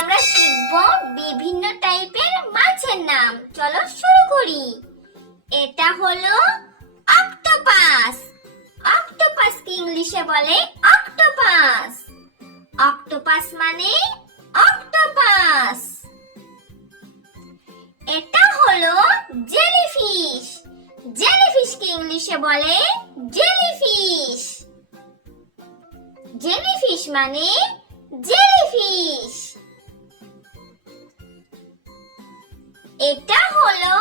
আমরা শিখব বিভিন্ন টাইপের মাছের নাম। চলো শুরু করি। এটা হলো অক্টোপাস। অক্টোপাসকে ইংলিশে বলে অক্টোপাস। অক্টোপাস মানে অক্টোপাস। এটা হলো জেলিফিশ। জেলিফিশকে ইংলিশে বলে জেলিফিশ। জেলিফিশ মানে জেলিফিশ। এটা হলো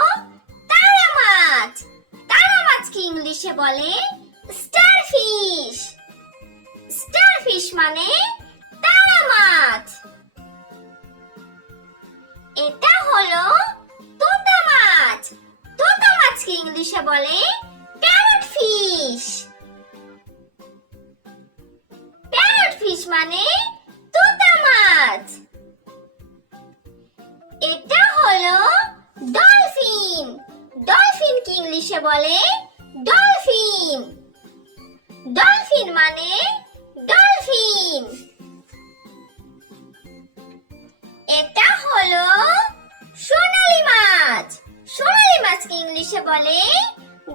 তারা মাছ। তারা মাছকে ইংলিশে বলে স্টারফিশ। স্টারফিশ মানে তারা মাছ। এটা হলো তোতা মাছ। তোতা মাছকে ইংলিশে বলে প্যারট ফিশ। প্যারট ফিশ মানে তোতা মাছ। এটা হলো ডলফিন। ডলফিনকে ইংলিশে বলে ডলফিন। ডলফিন মানে ডলফিন। এটা হলো সোনালী মাছ। সোনালী মাছকে ইংলিশে বলে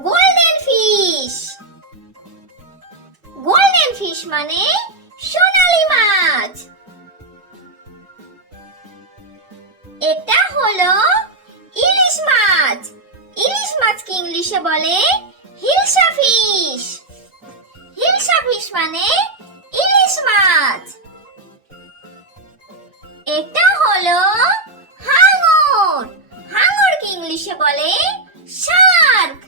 গোল্ডেন ফিশ। গোল্ডেন ফিশ মানে সোনালী মাছ। এটা হলো ইলিশ মাছ। ইলিশ মাছকে ইংলিশে বলে হিলসা ফিশ। হিলসা ফিশ মানে ইলিশ মাছ। এটা হলো হাঙর। হাঙরকে ইংলিশে বলে শার্ক।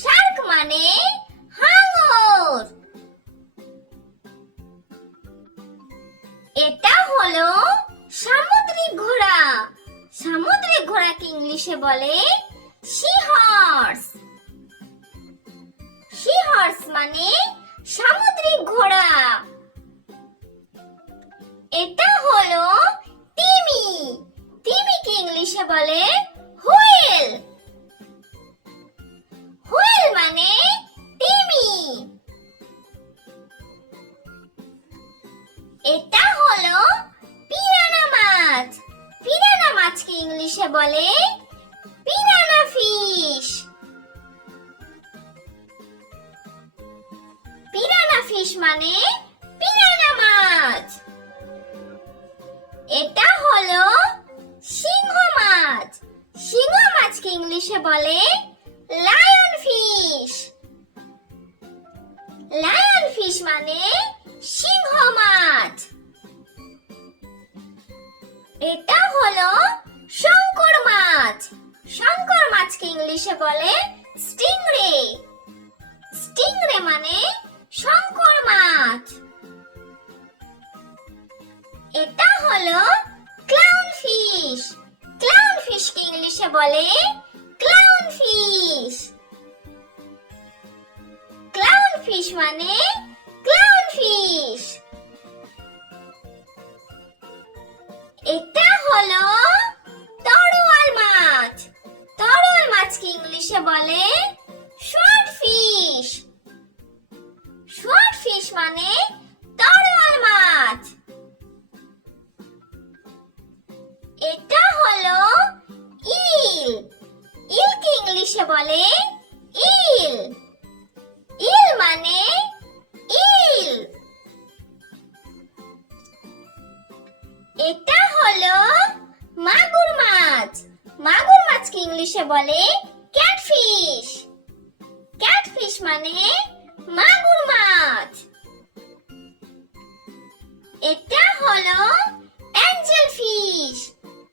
শার্ক মানে হাঙর। এটা হলো সামুদ্রিক ঘোড়া। সামুদ্রিক ঘোড়াকে ইংলিশে বলে সি হর্স। সি হর্স মানে সামুদ্রিক ঘোড়া। এটা হলো তিমি। তিমিকে ইংলিশে বলে হুইল। হুইল মানে তিমি। এটা হলো পিরানা মাছ। পিরানা মাছকে ইংলিশে বলে পিরানা ফিশ। পিরানা ফিশ মানে পিরানা মাছ। এটা হলো সিংহ মাছ। সিংহ মাছকে ইংলিশে বলে লায়ন ফিশ। লায়ন ফিশ মানে সিংহ মাছ। এটা হলো শঙ্কর মাছ। শঙ্কর মাছকে ইংলিশে বলে স্টিংরে। স্টিংরে মানে শঙ্কর মাছ। এটা হলো ক্লাউন ফিশ। ক্লাউন ফিশকে ইংলিশে বলে ক্লাউন ফিশ। ক্লাউন ফিশ মানে ক্লাউন ফিশ। এটা হলো তরোয়াল মাছ। তরোয়াল মাছকে ইংলিশে বলে শর্ট ফিশ। শর্ট ফিশ মানে তরোয়াল মাছ। এটা হলো ইল। ইলকে ইংলিশে বলে ইল। ইল মানে ইল। এটা হলো মাগুর মাছ। মাগুর মাছকে ইংলিশে বলে ক্যাটফিশ। ক্যাটফিশ মানে মাগুর মাছ। এটা হলো অ্যাঞ্জেল ফিশ।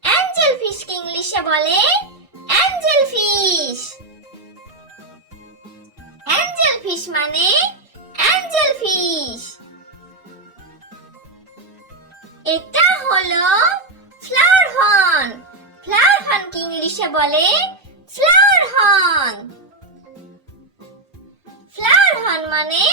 অ্যাঞ্জেল ফিশকে ইংলিশে বলে অ্যাঞ্জেল ফিশ। অ্যাঞ্জেল ফিশ মানে অ্যাঞ্জেল ফিশ। এটা হলো ফ্লাওয়ার হর্ন। ফ্লাওয়ার হর্নকে ইংলিশে বলে ফ্লাওয়ার হর্ন। ফ্লাওয়ার হর্ন মানে